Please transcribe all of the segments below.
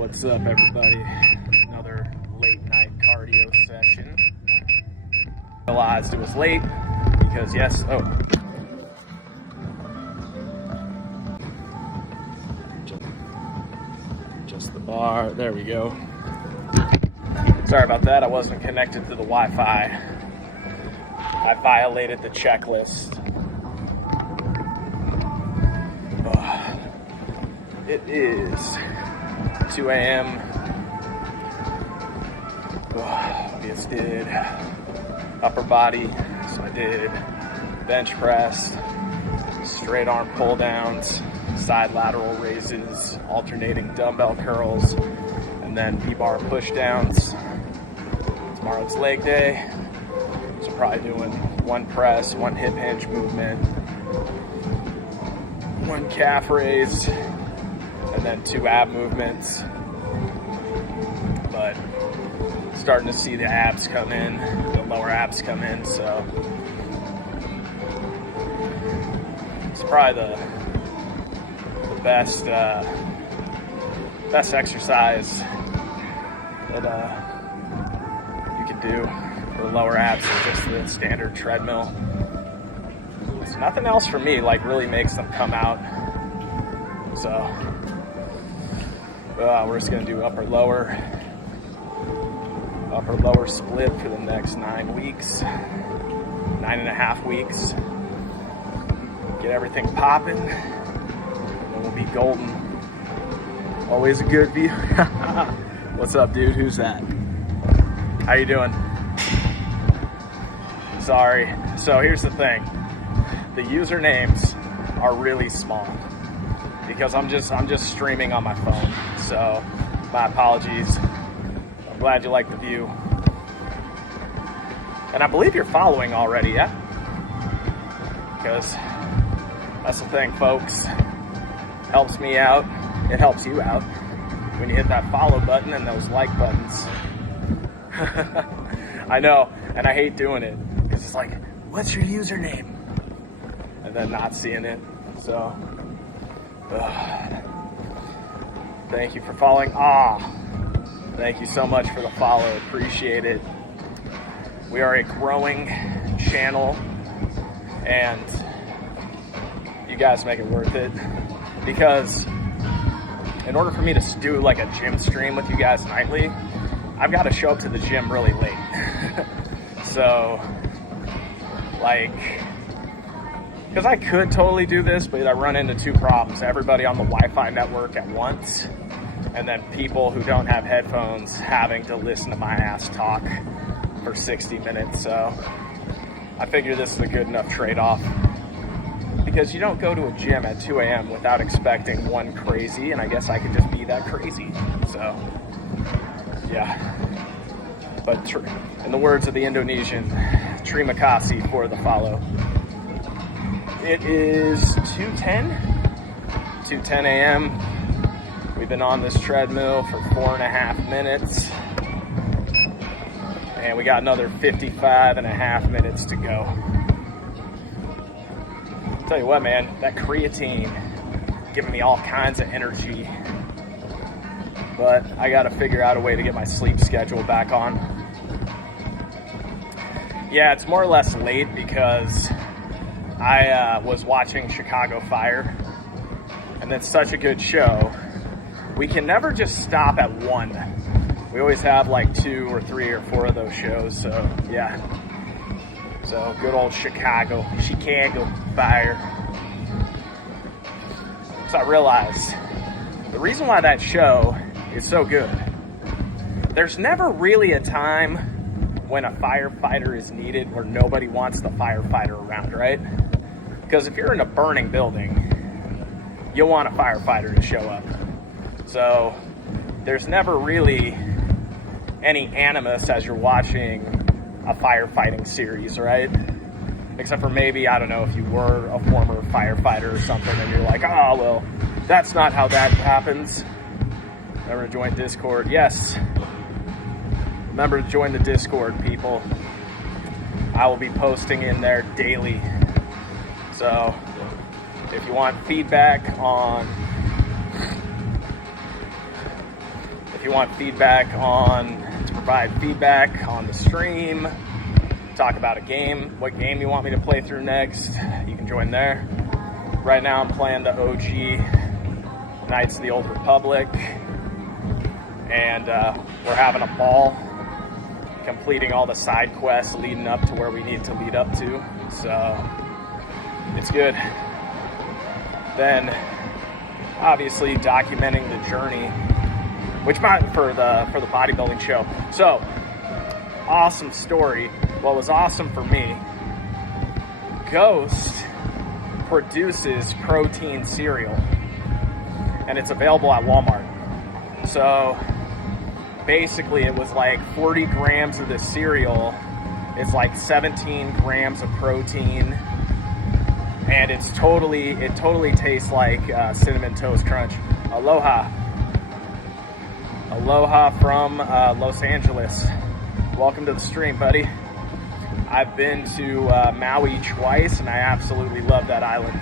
What's up, everybody? Another late night cardio session. Realized it was late because just the bar. There we go. Sorry about that. I wasn't connected to the Wi-Fi. I violated the checklist. It is 2 a.m. We just did upper body, so I did bench press, straight arm pull downs, side lateral raises, alternating dumbbell curls, and then V-bar push downs. Tomorrow's leg day, so probably doing one press, one hip hinge movement, one calf raise, and then 2 ab movements. But starting to see the abs come in, the lower abs come in, so it's probably the best exercise that you can do for lower abs is just the standard treadmill. So nothing else for me like really makes them come out. So we're just gonna do upper lower split for the next 9.5 weeks. Get everything popping, and then we'll be golden. Always a good view. What's up, dude? Who's that? How you doing? Sorry. So here's the thing. The usernames are really small because I'm just streaming on my phone. So my apologies. I'm glad you like the view. And I believe you're following already, yeah? Because that's the thing, folks. Helps me out. It helps you out when you hit that follow button and those like buttons. I know, and I hate doing it because it's like, what's your username? And then not seeing it. So, thank you for following. Thank you so much for the follow. Appreciate it. We are a growing channel, and you guys make it worth it. Because in order for me to do like a gym stream with you guys nightly, I've got to show up to the gym really late. So, because I could totally do this, but I run into 2 problems. Everybody on the Wi-Fi network at once, and then people who don't have headphones having to listen to my ass talk for 60 minutes. So I figure this is a good enough trade-off. Because you don't go to a gym at 2 a.m. without expecting one crazy, and I guess I could just be that crazy. So, yeah. But in the words of the Indonesian, terima kasih for the follow. It is 2:10 a.m. We've been on this treadmill for 4.5 minutes. And we got another 55.5 minutes to go. Tell you what, man, that creatine giving me all kinds of energy. But I got to figure out a way to get my sleep schedule back on. Yeah, it's more or less late because I was watching Chicago Fire, and it's such a good show. We can never just stop at one. We always have like 2 or 3 or 4 of those shows, so yeah. So good old Chicago Fire. So I realized the reason why that show is so good, there's never really a time when a firefighter is needed where nobody wants the firefighter around, right? Because if you're in a burning building, you'll want a firefighter to show up. So there's never really any animus as you're watching a firefighting series, right? Except for maybe, I don't know, if you were a former firefighter or something and you're like, oh, well, that's not how that happens. Remember to join Discord? Yes. Remember to join the Discord, people. I will be posting in there daily. So if you want feedback on you want to provide feedback on the stream, talk about a game, what game you want me to play through next, you can join there. Right now I'm playing the OG Knights of the Old Republic, and we're having a ball completing all the side quests leading up to where we need to lead up to, so it's good. Then obviously documenting the journey, which for the bodybuilding show. So awesome story. What was awesome for me, Ghost produces protein cereal, and it's available at Walmart. So basically it was like 40 grams of this cereal. It's like 17 grams of protein, and it totally tastes like Cinnamon Toast Crunch. Aloha from Los Angeles. Welcome to the stream, buddy. I've been to Maui twice, and I absolutely love that island.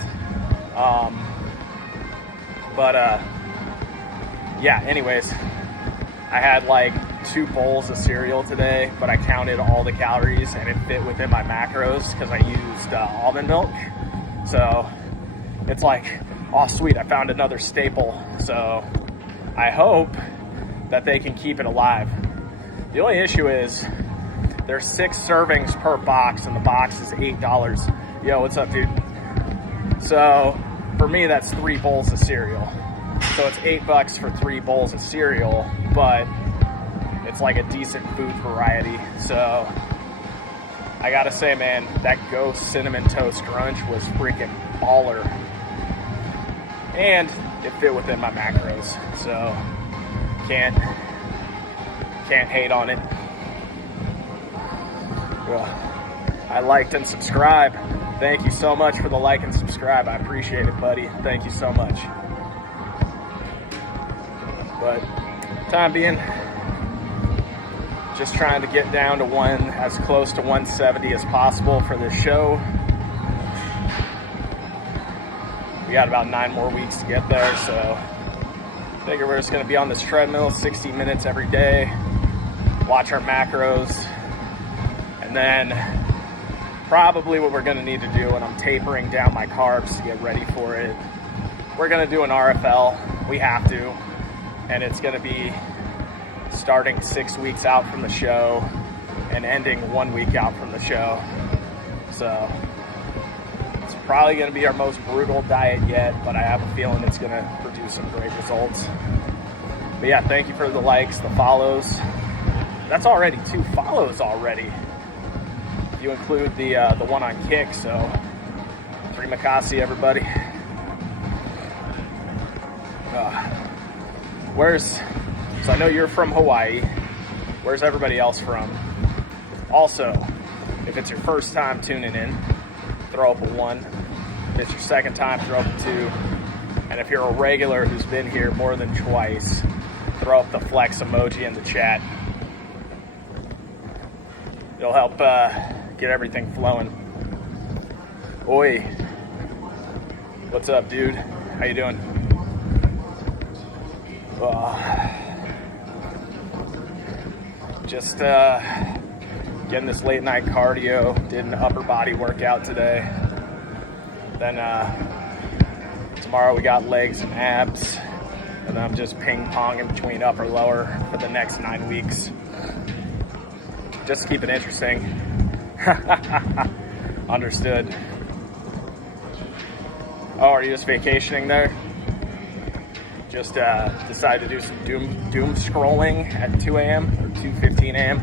Yeah, anyways, I had like 2 bowls of cereal today, but I counted all the calories and it fit within my macros because I used almond milk. So it's like, oh sweet, I found another staple. So I hope that they can keep it alive. The only issue is there's 6 servings per box, and the box is $8. Yo, what's up, dude? So for me, that's 3 bowls of cereal. So it's $8 for 3 bowls of cereal, but it's like a decent food variety. So I gotta say, man, that Ghost Cinnamon Toast Crunch was freaking baller. And it fit within my macros, so can't hate on it. I liked and subscribed. Thank you so much for the like and subscribe. I appreciate it, buddy. Thank you so much. But time being, just trying to get down to as close to 170 as possible for this show. We got about 9 more weeks to get there, so I figure we're just going to be on this treadmill 60 minutes every day, watch our macros, and then probably what we're going to need to do when I'm tapering down my carbs to get ready for it, we're going to do an RFL. We have to, and it's going to be starting 6 weeks out from the show and ending 1 week out from the show. So it's probably going to be our most brutal diet yet, but I have a feeling it's going to produce some great results. But yeah, thank you for the likes, the follows. That's already 2 follows already, if you include the one on Kick. So terima kasih, everybody. So I know you're from Hawaii. Where's everybody else from? Also, if it's your first time tuning in, throw up a 1. If it's your second time, throw up a 2. And if you're a regular who's been here more than twice, throw up the flex emoji in the chat. It'll help get everything flowing. Oi. What's up, dude? How you doing? Just getting this late night cardio. Did an upper body workout today. Then tomorrow we got legs and abs. And then I'm just ping-ponging between upper lower for the next 9 weeks. Just to keep it interesting. Understood. Oh, are you just vacationing there? Just decided to do some doom scrolling at 2 a.m. or 2:15 a.m.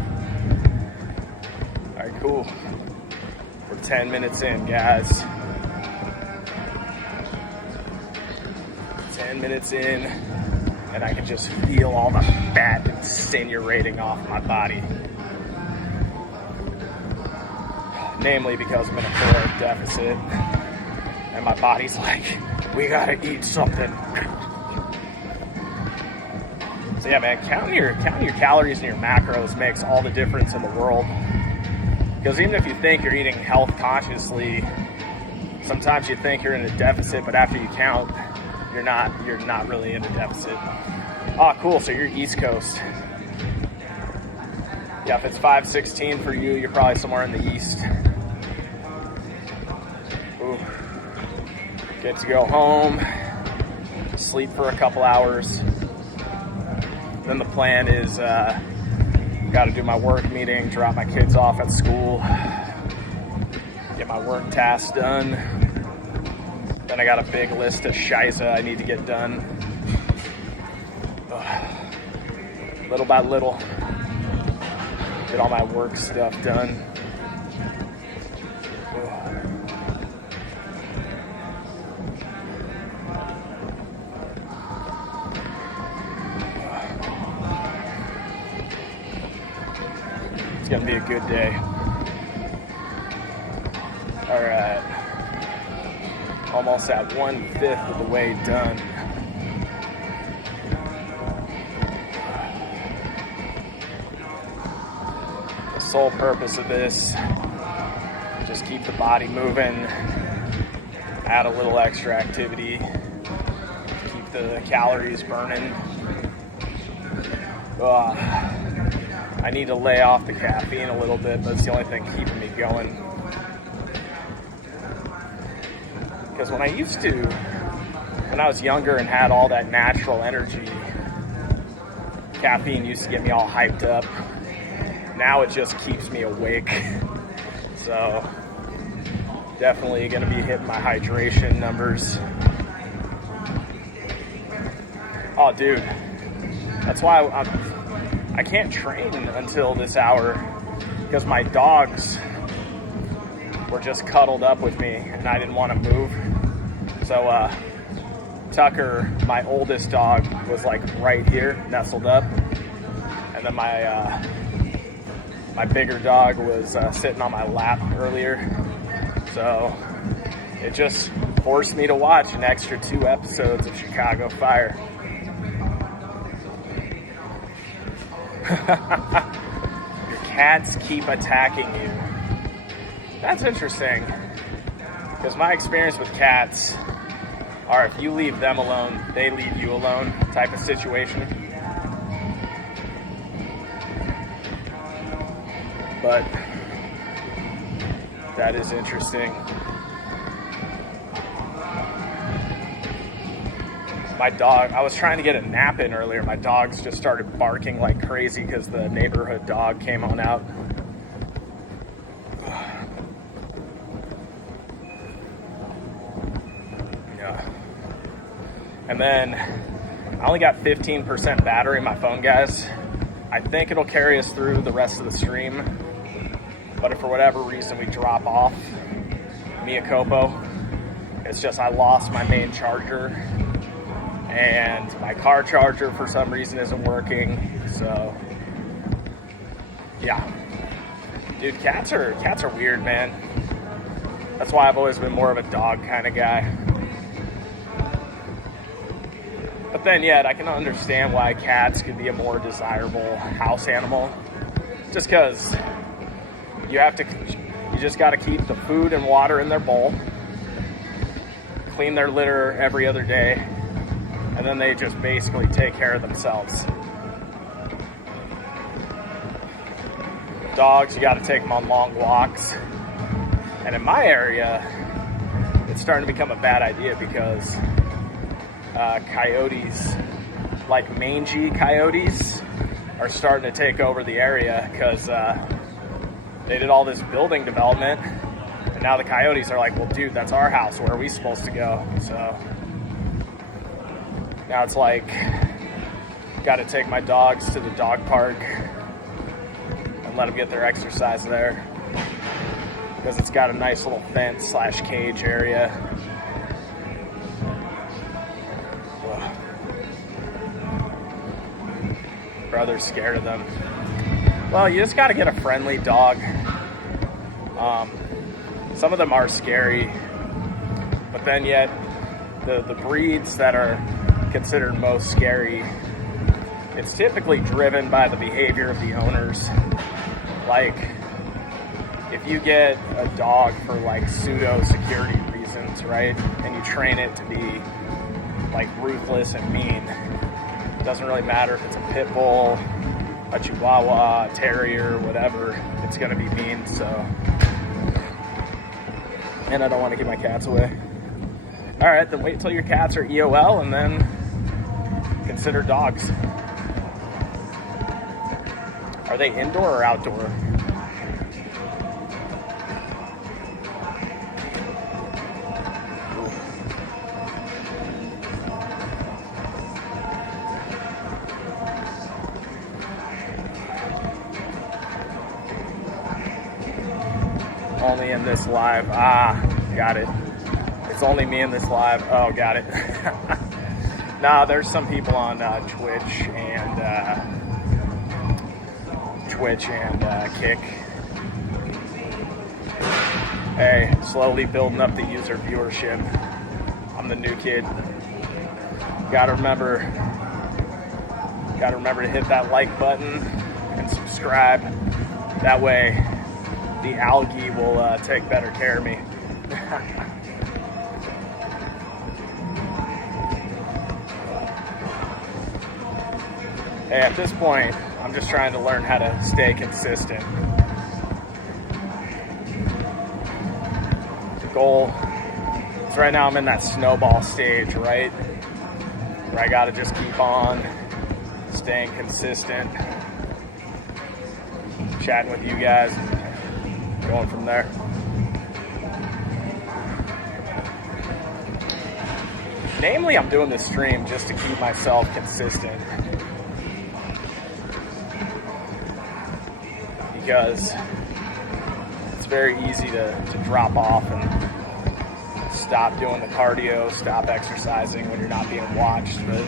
All right, cool. We're 10 minutes in, guys. 10 minutes in, and I can just feel all the fat insinuating off my body. Namely because I'm in a caloric deficit, and my body's like, we gotta eat something. So yeah, man, counting your calories and your macros makes all the difference in the world. Because even if you think you're eating health consciously, sometimes you think you're in a deficit, but after you count, you're not really in a deficit. Oh, cool. So you're East Coast. Yeah, if it's 5:16 for you, you're probably somewhere in the east. Ooh. Get to go home, sleep for a couple hours. Then the plan is got to do my work meeting, drop my kids off at school, get my work tasks done. Then I got a big list of shiza I need to get done. Little by little, get all my work stuff done. It's gonna be a good day. All right, almost at 1/5 of the way done. The sole purpose of this, just keep the body moving, add a little extra activity, keep the calories burning. I need to lay off the caffeine a little bit, but it's the only thing keeping me going. Because when I was younger and had all that natural energy, caffeine used to get me all hyped up. Now it just keeps me awake. So definitely going to be hitting my hydration numbers. Oh, dude. That's why I can't train until this hour because my dogs were just cuddled up with me and I didn't want to move. So Tucker, my oldest dog, was like right here, nestled up. And then my bigger dog was sitting on my lap earlier. So it just forced me to watch an extra 2 episodes of Chicago Fire. Your cats keep attacking you. That's interesting. Because my experience with cats are if you leave them alone, they leave you alone type of situation. But that is interesting. My dog, I was trying to get a nap in earlier. My dogs just started barking like crazy because the neighborhood dog came on out. Yeah. And then I only got 15% battery in my phone, guys. I think it'll carry us through the rest of the stream. But if for whatever reason we drop off Mia Copo, it's just I lost my main charger. And my car charger for some reason isn't working, so yeah. Dude, cats are weird, man. That's why I've always been more of a dog kind of guy. But then yet, I can understand why cats could be a more desirable house animal. Just because you just got to keep the food and water in their bowl, clean their litter every other day, and then they just basically take care of themselves. Dogs, you got to take them on long walks. And in my area, it's starting to become a bad idea because coyotes, like mangy coyotes, are starting to take over the area because they did all this building development. And now the coyotes are like, well, dude, that's our house. Where are we supposed to go? So now it's like, got to take my dogs to the dog park and let them get their exercise there because it's got a nice little fence / cage area. Ugh. Brother's scared of them. Well, you just got to get a friendly dog. Some of them are scary, but then yet the breeds that are considered most scary, it's typically driven by the behavior of the owners. Like, if you get a dog for like pseudo security reasons, right, and you train it to be like ruthless and mean. Doesn't really matter if it's a pit bull, a Chihuahua, a terrier, whatever. It's gonna be mean. So, and I don't want to give my cats away. All right, then wait till your cats are EOL and then consider dogs. Are they indoor or outdoor? Only in this live. Ah, got it. It's only me in this live. Oh, got it. Nah, there's some people on Twitch and Kick. Hey, slowly building up the user viewership. I'm the new kid. Gotta remember to hit that like button and subscribe. That way, the algae will take better care of me. Hey, at this point, I'm just trying to learn how to stay consistent. The goal is right now I'm in that snowball stage, right? Where I gotta just keep on staying consistent, chatting with you guys, and going from there. Namely, I'm doing this stream just to keep myself consistent. Because it's very easy to drop off and stop doing the cardio, stop exercising when you're not being watched, but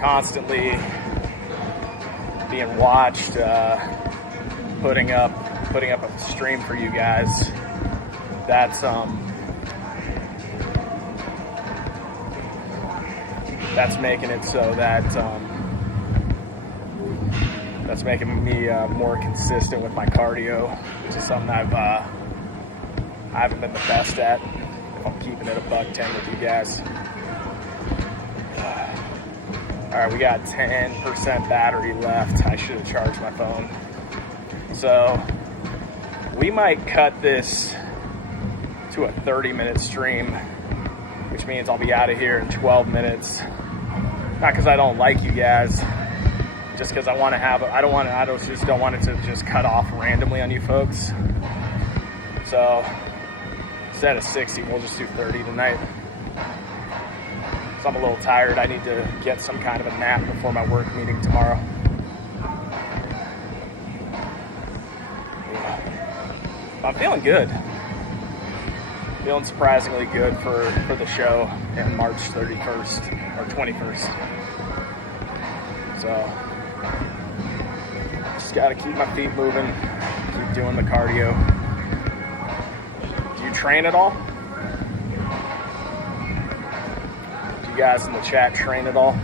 constantly being watched, putting up a stream for you guys, that's making it so that that's making me more consistent with my cardio, which is something I haven't been the best at, if I'm keeping it a $110 with you guys. All right, we got 10% battery left. I should have charged my phone. So we might cut this to a 30-minute stream, which means I'll be out of here in 12 minutes. Not because I don't like you guys, just because I just don't want it to just cut off randomly on you folks. So instead of 60, we'll just do 30 tonight. So I'm a little tired. I need to get some kind of a nap before my work meeting tomorrow. I'm feeling good. Feeling surprisingly good for the show in March 31st or 21st. So just gotta keep my feet moving, keep doing the cardio. Do you train at all? Do you guys in the chat train at all?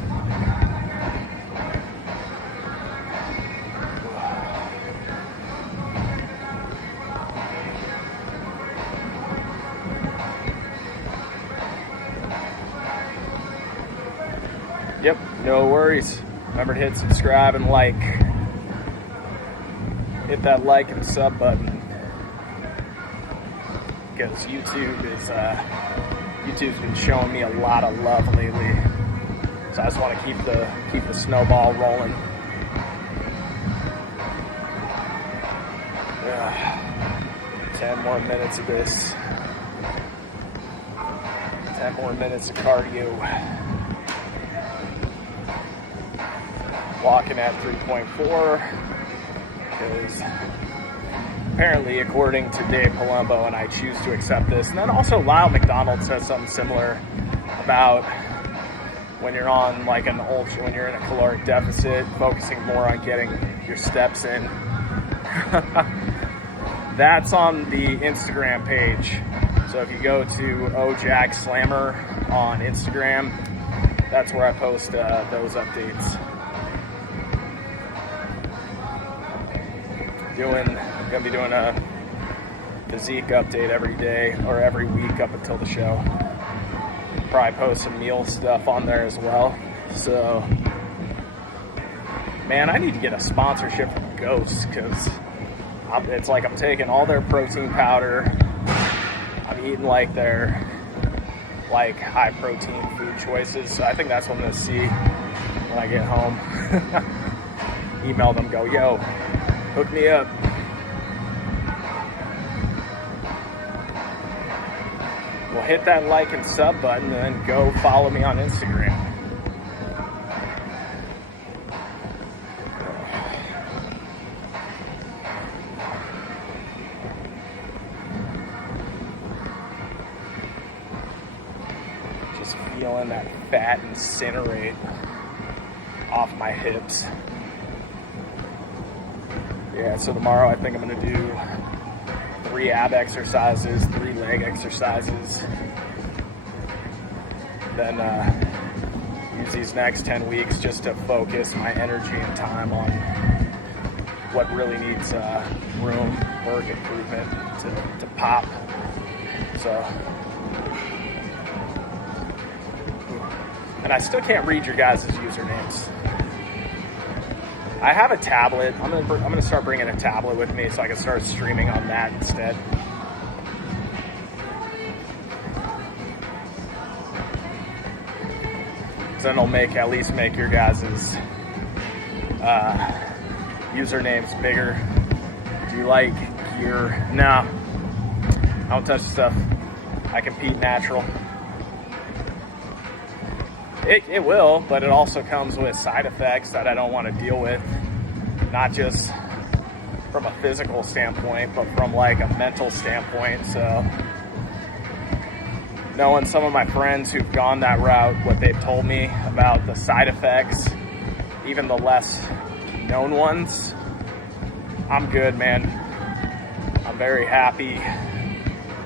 Yep, no worries. Remember to hit subscribe and like. Hit that like and sub button. Because YouTube's been showing me a lot of love lately. So I just want to keep the snowball rolling. 10 more minutes of this. 10 more minutes of cardio. Walking at 3.4 because apparently, according to Dave Palumbo, and I choose to accept this, and then also Lyle McDonald says something similar about when you're on like when you're in a caloric deficit, focusing more on getting your steps in. That's on the Instagram page. So if you go to OJack Slammer on Instagram, that's where I post those updates. Gonna be doing a physique update every day or every week up until the show. probably post some meal stuff on there as well. So, man, I need to get a sponsorship from Ghost, because it's like I'm taking all their protein powder. I'm eating like their like high protein food choices. So I think that's what I'm gonna see when I get home. Email them, go, yo, hook me up. Well, hit that like and sub button, and then go follow me on Instagram. Just feeling that fat incinerate off my hips. Yeah, so tomorrow I think I'm gonna do 3 ab exercises, 3 leg exercises. Then use these next 10 weeks just to focus my energy and time on what really needs room, work, improvement to pop. So, and I still can't read your guys' usernames. I have a tablet. I'm gonna start bringing a tablet with me so I can start streaming on that instead. So then it'll at least make your guys' usernames bigger. Do you like gear? No, I don't touch stuff. I compete natural. It will, but it also comes with side effects that I don't want to deal with. Not just from a physical standpoint, but from like a mental standpoint. So knowing some of my friends who've gone that route, what they've told me about the side effects, even the less known ones, I'm good, man. I'm very happy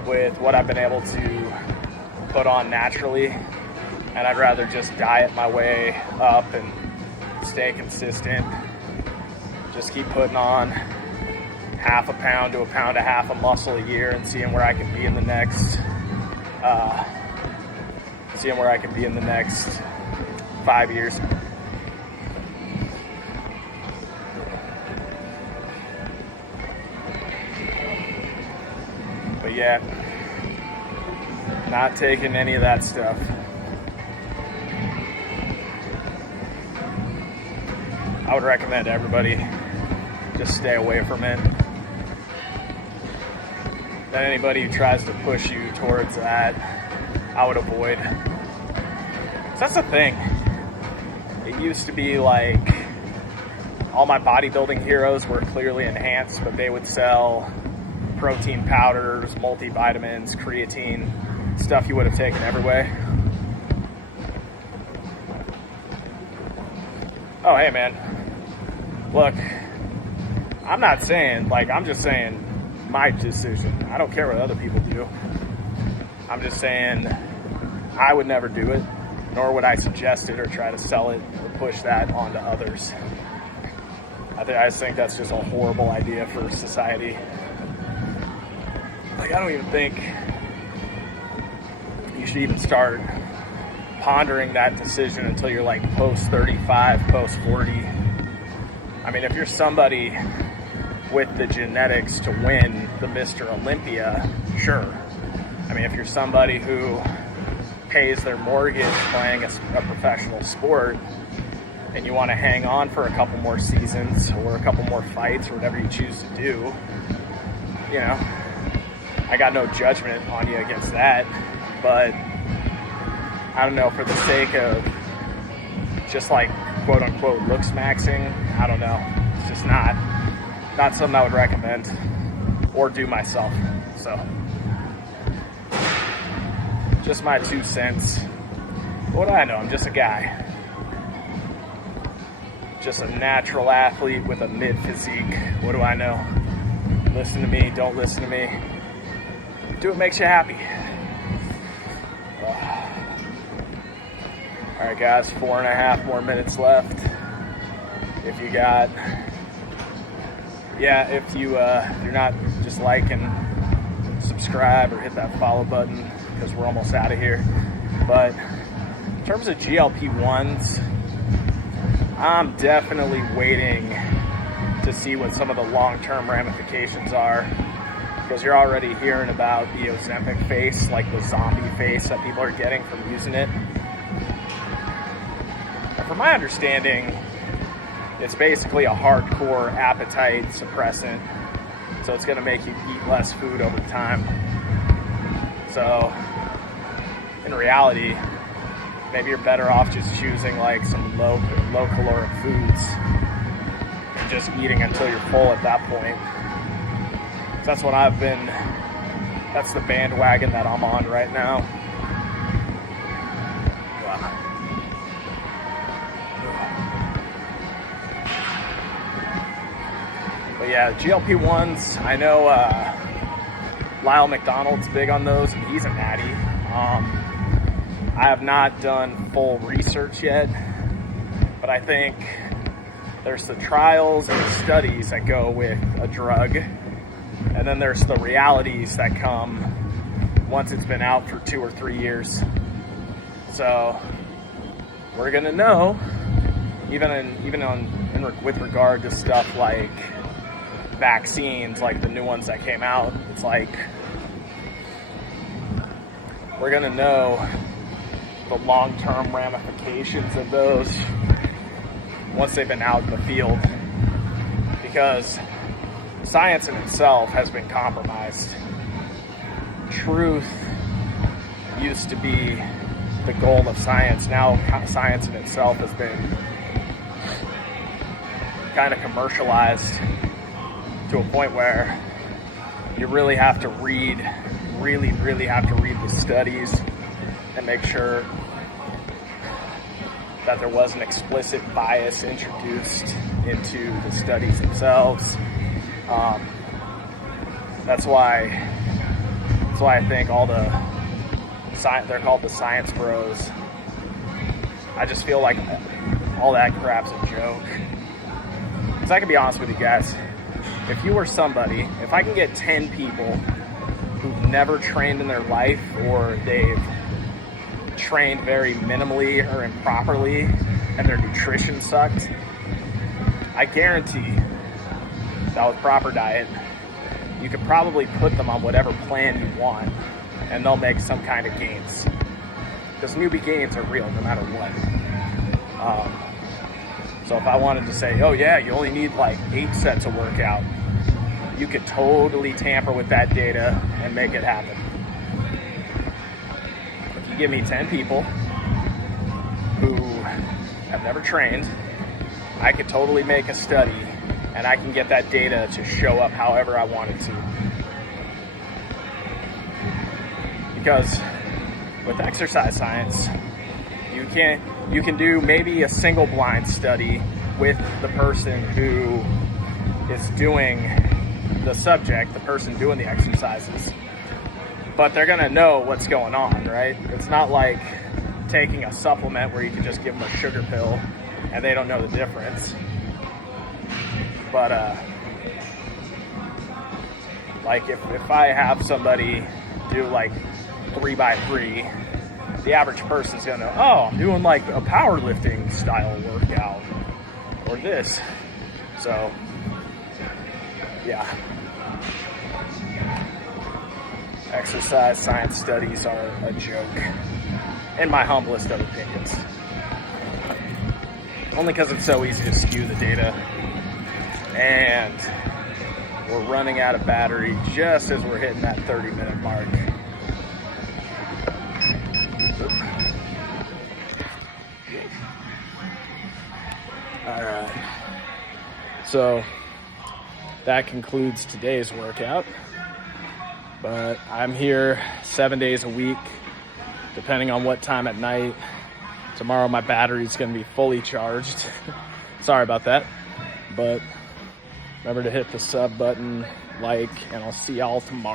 with what I've been able to put on naturally. And I'd rather just diet my way up and stay consistent. Just keep putting on 0.5 pound to 1.5 pounds of muscle a year and seeing where I can be in the next 5 years. But yeah, not taking any of that stuff. I would recommend everybody just stay away from it. Then anybody who tries to push you towards that, I would avoid. So that's the thing. It used to be like all my bodybuilding heroes were clearly enhanced, but they would sell protein powders, multivitamins, creatine, stuff you would have taken every way. Oh, hey, man. Look, I'm not saying, I'm just saying my decision. I don't care what other people do. I'm just saying I would never do it, nor would I suggest it or try to sell it or push that onto others. I just think that's just a horrible idea for society. I don't even think you should even start pondering that decision until you're post 35, post 40. I mean, if you're somebody with the genetics to win the Mr. Olympia, sure. I mean, if you're somebody who pays their mortgage playing a professional sport and you want to hang on for a couple more seasons or a couple more fights or whatever you choose to do, I got no judgment on you against that. But I don't know, for the sake of just quote unquote looks maxing, I don't know. It's just not something I would recommend or do myself. So just my 2 cents. What do I know? I'm just a guy. Just a natural athlete with a mid physique. What do I know? Listen to me, don't listen to me. Do what makes you happy. All right, guys, 4.5 more minutes left. If you got, if you're not just liking, subscribe or hit that follow button because we're almost out of here. But in terms of GLP-1s, I'm definitely waiting to see what some of the long-term ramifications are, because you're already hearing about the Ozempic face, like the zombie face that people are getting from using it. And from my understanding, it's basically a hardcore appetite suppressant, so it's going to make you eat less food over time. So in reality, maybe you're better off just choosing like some low caloric foods and just eating until you're full at that point. That's what that's the bandwagon that I'm on right now. But yeah, GLP-1s, I know Lyle McDonald's big on those, and he's a natty. I have not done full research yet, but I think there's the trials and the studies that go with a drug, and then there's the realities that come once it's been out for 2 or 3 years. So we're gonna know, with regard to stuff like vaccines, like the new ones that came out. It's like we're gonna know the long-term ramifications of those once they've been out in the field, because science in itself has been compromised. Truth used to be the goal of science. Now science in itself has been kind of commercialized to a point where you really have to read the studies and make sure that there was an explicit bias introduced into the studies themselves. That's why I think all they're called the science bros. I just feel like all that crap's a joke. Because I can be honest with you guys, if you were somebody, if I can get 10 people who've never trained in their life, or they've trained very minimally or improperly and their nutrition sucked, I guarantee that with proper diet, you could probably put them on whatever plan you want and they'll make some kind of gains. Because newbie gains are real no matter what. So if I wanted to say, oh yeah, you only need like 8 sets of workout, you could totally tamper with that data and make it happen. If you give me 10 people who have never trained, I could totally make a study and I can get that data to show up however I want it to. Because with exercise science, you can do maybe a single blind study with the person who is doing the subject, the person doing the exercises, but they're gonna know what's going on, right? It's not like taking a supplement where you can just give them a sugar pill and they don't know the difference. But like if I have somebody do like 3x3, the average person's gonna know, oh, I'm doing like a powerlifting style workout or this. So yeah, exercise science studies are a joke, in my humblest of opinions. Only because it's so easy to skew the data. And we're running out of battery just as we're hitting that 30-minute mark. All right. So that concludes today's workout. But I'm here 7 days a week, depending on what time at night. Tomorrow my battery's going to be fully charged. Sorry about that. But remember to hit the sub button, like, and I'll see y'all tomorrow.